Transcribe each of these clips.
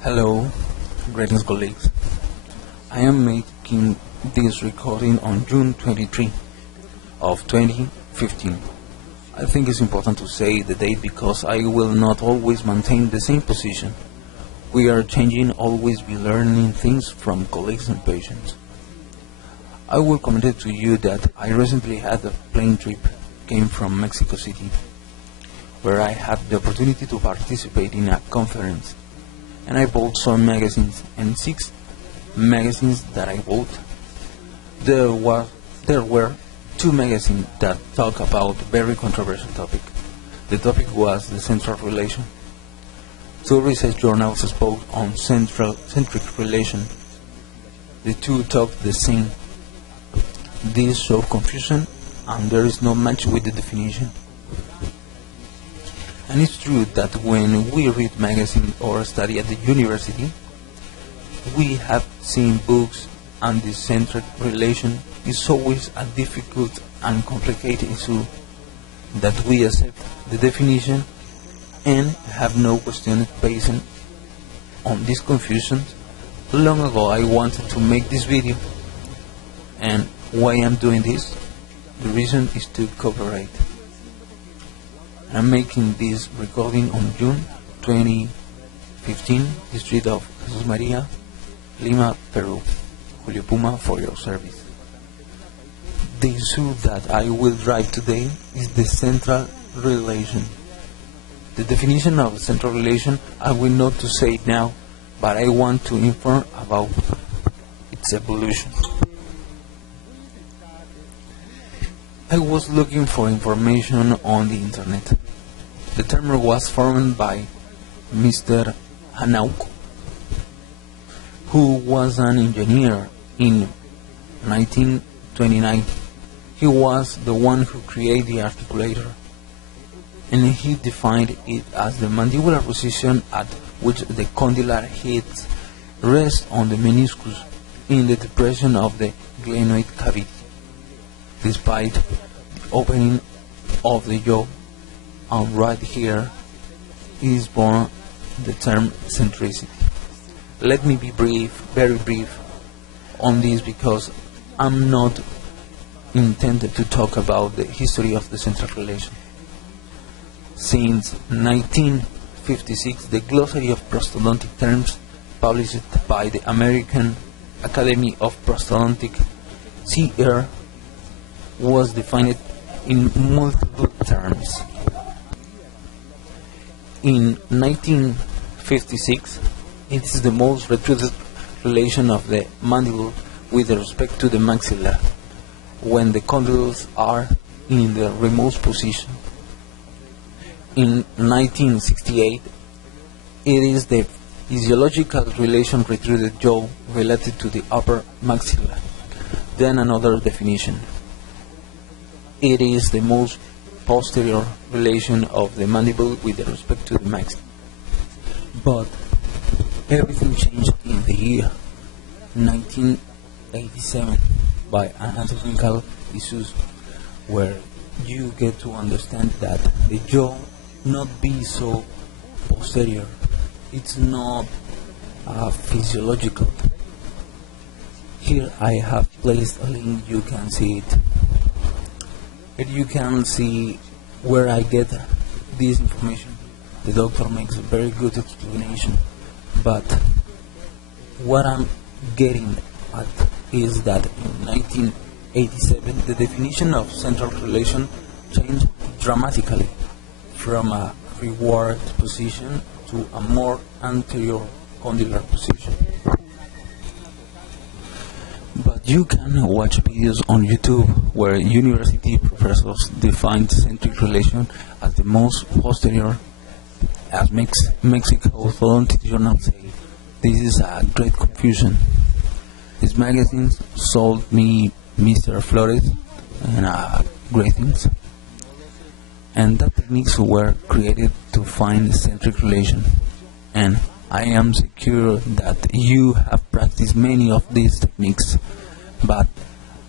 Hello, greetings colleagues. I am making this recording on June 23 of 2015. I think it's important to say the date because I will not always maintain the same position. We are changing, always be learning things from colleagues and patients. I will comment to you that I recently had a plane trip, came from Mexico City, where I had the opportunity to participate in a conference. And I bought some magazines, and 6 magazines that I bought. There were 2 magazines that talk about very controversial topic. The topic was the Centric Relation. 2 research journals spoke on Centric Relation. The 2 talked the same. This showed confusion, and there is no match with the definition. And it's true that when we read magazines or study at the university, we have seen books, and the centric relation is always a difficult and complicated issue that we accept the definition and have no question based on this confusion. Long ago I wanted to make this video, and why I'm doing this? The reason is to cooperate. I'm making this recording on June 2015, the street of Jesus Maria, Lima, Peru. Julio Puma for your service. The issue that I will drive today is the central relation. The definition of central relation I will not to say it now, but I want to inform about its evolution. I was looking for information on the internet. The term was formed by Mr. Hanauk, who was an engineer in 1929. He was the one who created the articulator, and he defined it as the mandibular position at which the condylar heads rest on the meniscus in the depression of the gelnoid cavity. Despite the opening of the jaw, and right here is born the term centricity. Let me be brief, very brief on this, because I'm not intended to talk about the history of the central relation. Since 1956, the glossary of prosthodontic terms published by the American Academy of Prosthodontic CR was defined in multiple terms. In 1956, it is the most retruded relation of the mandible with respect to the maxilla, when the condyles are in the remote position. In 1968, it is the physiological relation retruded jaw related to the upper maxilla. Then another definition. It is the most posterior relation of the mandible with respect to the maxilla. But everything changed in the year 1987 by anatomical issues, where you get to understand that the jaw not be so posterior. It's not physiological. Here I have placed a link, you can see it. And you can see where I get this information. The doctor makes a very good explanation, but what I'm getting at is that in 1987 the definition of central relation changed dramatically from a reward position to a more anterior condylar position. But you can watch videos on YouTube where university professors define centric relation as the most posterior, as Mexico Orthodontic Journal say. This is a great confusion. These magazines sold me Mr. Flores and great things. And that techniques were created to find centric relation. And I am secure that you have practiced many of these techniques, but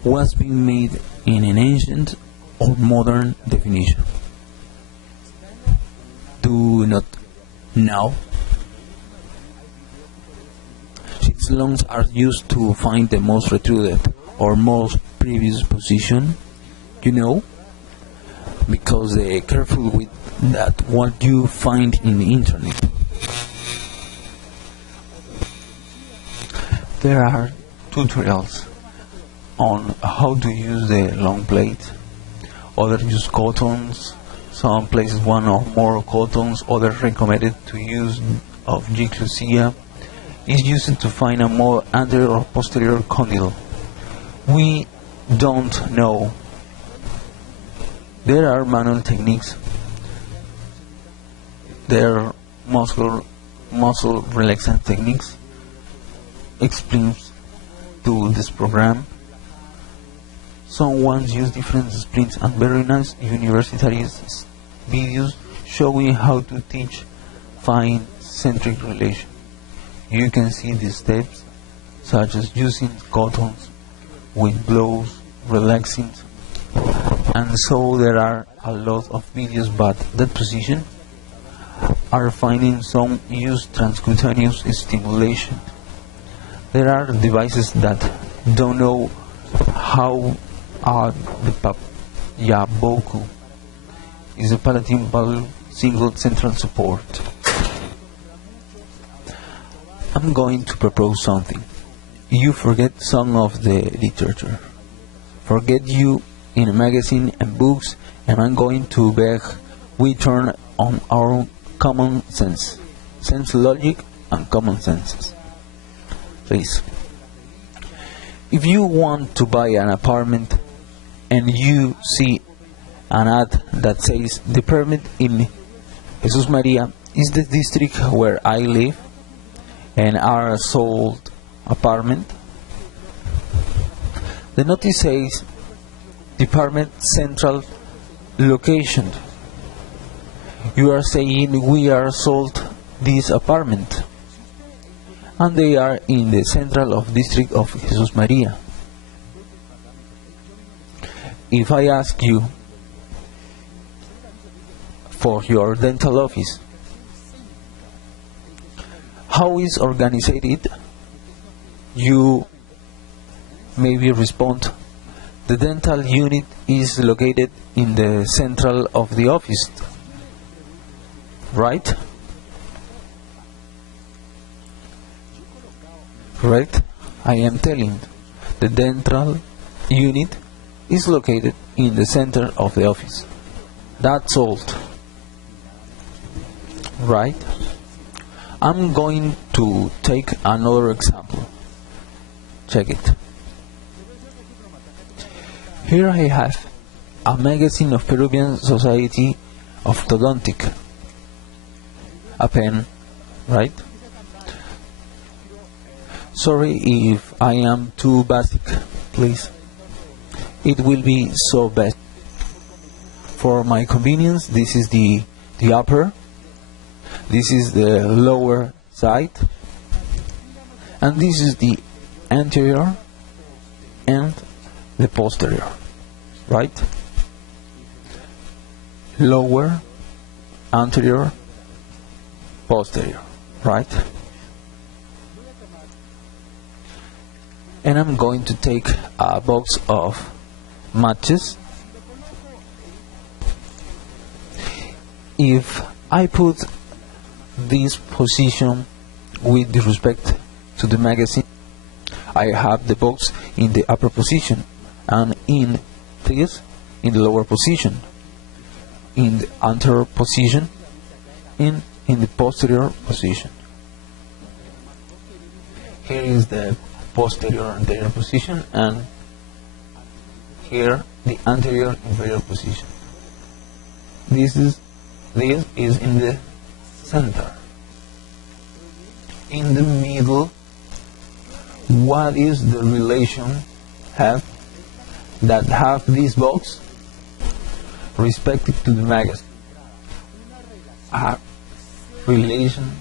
was being made in an ancient or modern definition. Do not know these longs are used to find the most retruded or most previous position, you know, because they're careful with that what you find in the internet. There are tutorials on how to use the long plate. Others use cottons, some places one or more cottons, others recommended to use of G-Clusia is used to find a more anterior or posterior condyle. We don't know. There are manual techniques. There are muscle relaxant techniques explains to this program. Some ones use different sprints and very nice university videos showing how to teach fine centric relation. You can see the steps such as using cottons with blows, relaxing, and so there are a lot of videos, but that position are finding some use transcutaneous stimulation. There are devices that don't know how the Yaboku is a palatine valve single central support. I'm going to propose something. You forget some of the literature. Forget you in a magazine and books, and I'm going to beg we turn on our common sense logic and common senses. Please. If you want to buy an apartment and you see an ad that says the permit in Jesus Maria is the district where I live and are sold apartment, the notice says department central location. You are saying we are sold this apartment and they are in the central of district of Jesus Maria. If I ask you for your dental office, how is organized, you maybe respond, the dental unit is located in the central of the office, right? Correct? I am telling the dental unit is located in the center of the office. That's all. Right? I'm going to take another example. Check it. Here I have a magazine of Peruvian Society of Orthodontic. A pen, right? Sorry if I am too basic, please. It will be so bad. For my convenience, this is the upper, this is the lower side, and this is the anterior and the posterior, right? Lower, anterior, posterior, right? And I'm going to take a box of matches. If I put this position with respect to the magazine, I have the box in the upper position, and in this in the lower position, in the anterior position, in the posterior position. Here is the posterior anterior position, and here the anterior inferior position. This is in the center. In the middle, what is the relation have this box respective to the magazine? A relation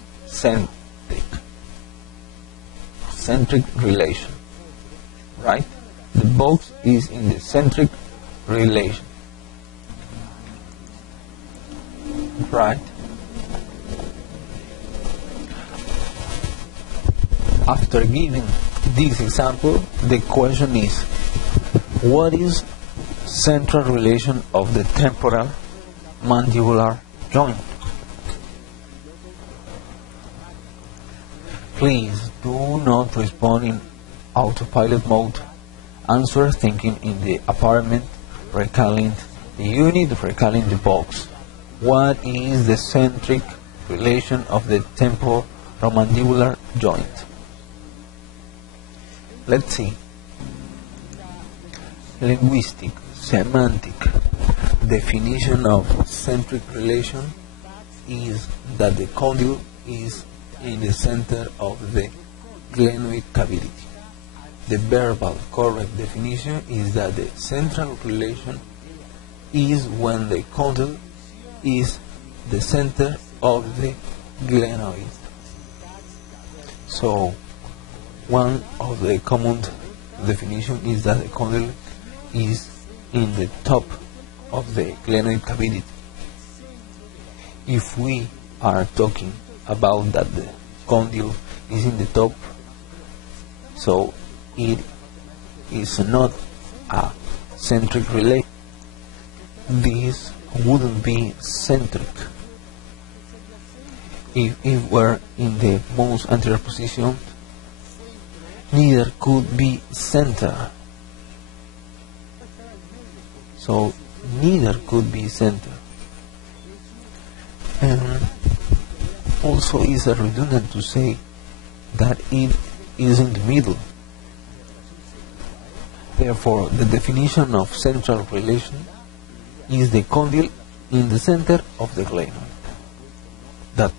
centric relation, right? The box is in the centric relation, right? After giving this example, the question is, what is central relation of the temporal mandibular joint? Please do not respond in autopilot mode. Answer thinking in the apartment, recalling the unit, recalling the box. What is the centric relation of the temporomandibular joint? Let's see. Linguistic, semantic definition of centric relation is that the condyle is in the center of the glenoid cavity. The verbal correct definition is that the central relation is when the condyle is the center of the glenoid. So, one of the common definition is that the condyle is in the top of the glenoid cavity. If we are talking about that the condyle is in the top, so it is not a centric relation. This wouldn't be centric. If it were in the most anterior position, neither could be center. So neither could be center. And also is redundant to say that it is in the middle. Therefore, the definition of central relation is the condyle in the center of the glenoid. That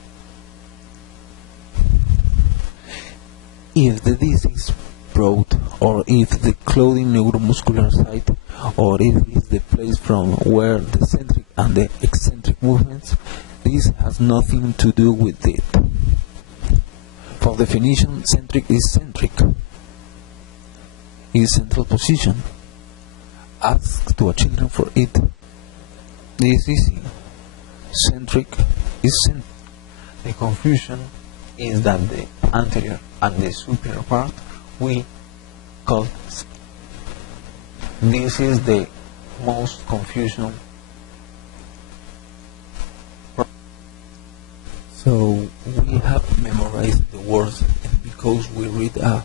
if the disc is broad, or if the clothing neuromuscular site, or if it is the place from where the centric and the eccentric movements, this has nothing to do with it. For definition, centric is centric. Is central position. Ask to a children for it. This is easy. Centric is centric. The confusion is that the anterior and the superior part we call. This is the most confusion. So we have memorized the words, and because we read a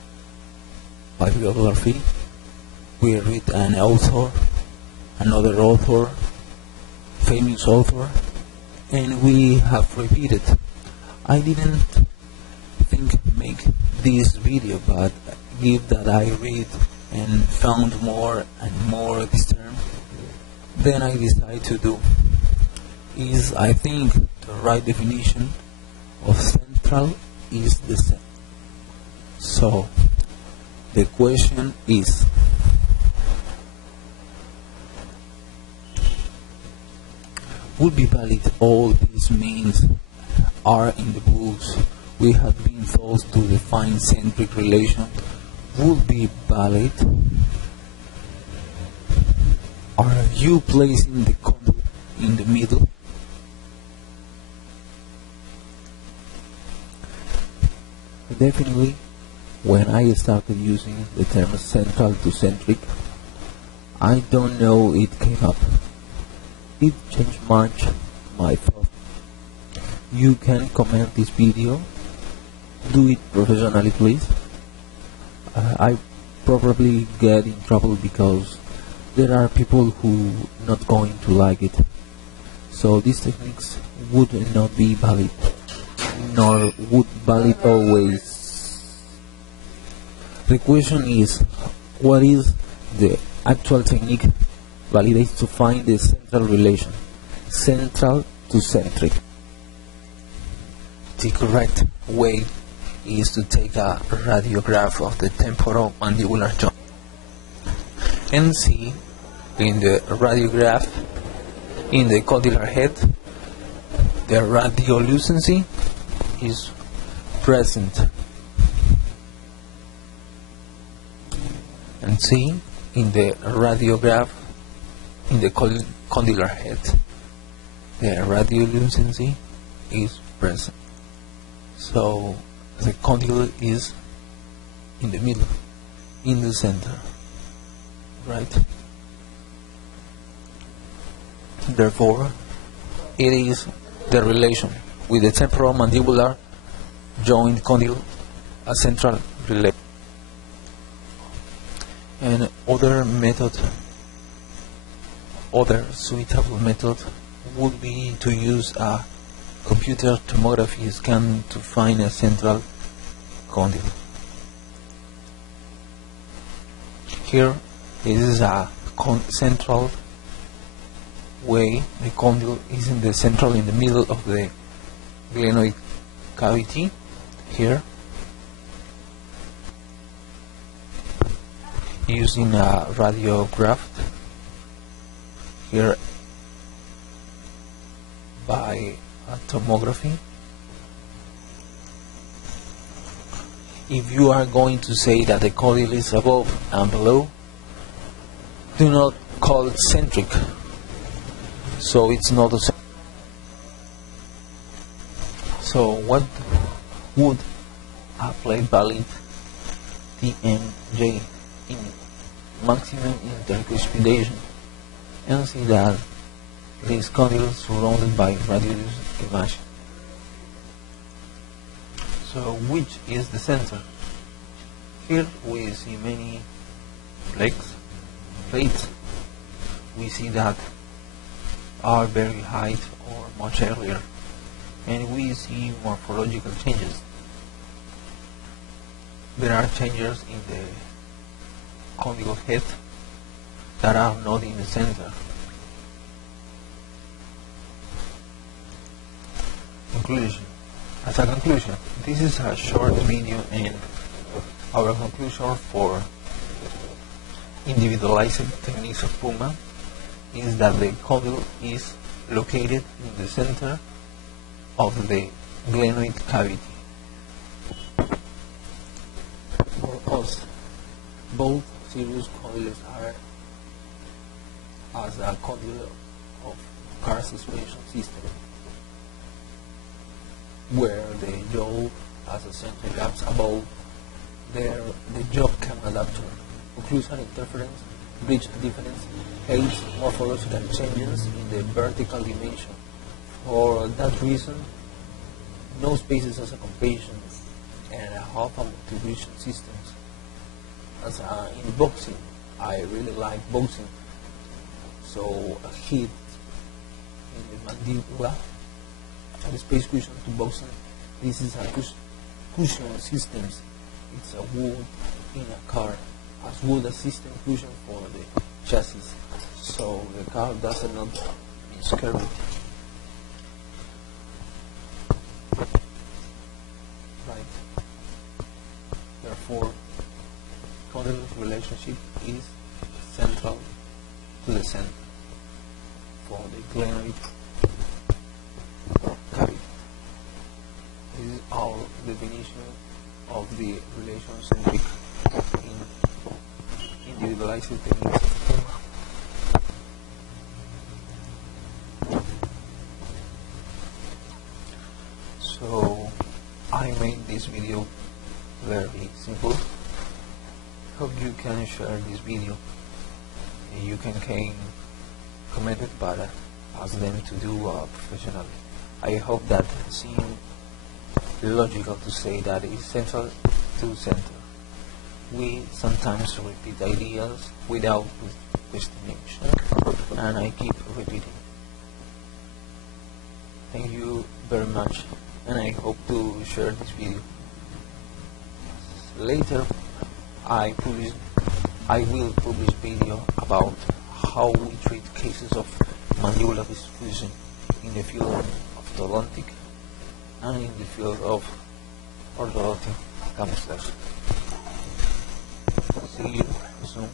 bibliography, we read an author, another author, famous author, and we have repeated. I didn't think make this video, but give that I read and found more and more this term, then I decide to do is, I think the right definition of central is the same. So the question is, would be valid all these means are in the books we have been told to define centric relation would be valid? Are you placing the condyle in the middle? Definitely, when I started using the term central to centric, I don't know it came up. It changed much my thought. You can comment this video. Do it professionally, please. I probably get in trouble because there are people who not going to like it. So these techniques would not be valid, nor would valid always. The question is, what is the actual technique validates to find the central relation, central to centric? The correct way is to take a radiograph of the temporomandibular joint and see in the radiograph, in the condylar head, the radiolucency is present, and see in the radiograph in the condylar head, the radiolucency is present. So the condyle is in the middle, in the center, right? Therefore, it is the relation with the temporomandibular joint condyle, a central relation. And other suitable method would be to use a computer tomography scan to find a central condyle. Here, this is a central way. The condyle is in the middle of the glenoid cavity. Here, using a radiograph, here by a tomography. If you are going to say that the condyle is above and below, do not call it centric, so it's not a centric. So what would apply valid TMJ in maximum intercuspidation, and see that this condyle is surrounded by radius image. So which is the center? Here we see many plates. We see that are very high or much earlier, and we see morphological changes. There are changes in the condyle head that are not in the center. As a conclusion, this is a short video, and our conclusion for individualized techniques of Puma is that the condyle is located in the center of the glenoid cavity. For us, both serious condyles are as a condyle of car suspension system, where the jaw has a central gaps above. There, the jaw can adapt to occlusion interference, bridge difference, age, morphological changes in the vertical dimension. For that reason, no spaces as a compassion and half amortiguation systems. As in boxing, I really like boxing. So a hit in the mandibula, the space cushion to boxing. This is a cushion systems. It's a wood in a car, as wood assistant cushion for the chassis, so the car does not miscarry. Right. Therefore, condyle relationship is central to the center for the glenoid cavity. This is our definition of the relation centric in individualized techniques. So I made this video very simple. Hope you can share this video. You can comment it, but ask them to do professionally. I hope that seems logical to say that it's central to center. We sometimes repeat ideas without questionation, and I keep repeating. Thank you very much, and I hope to share this video. Later, I will publish video about how we treat cases of mandibular dysfusion in the field of orthodontic and in the field of orthodontic camouflage. See you soon.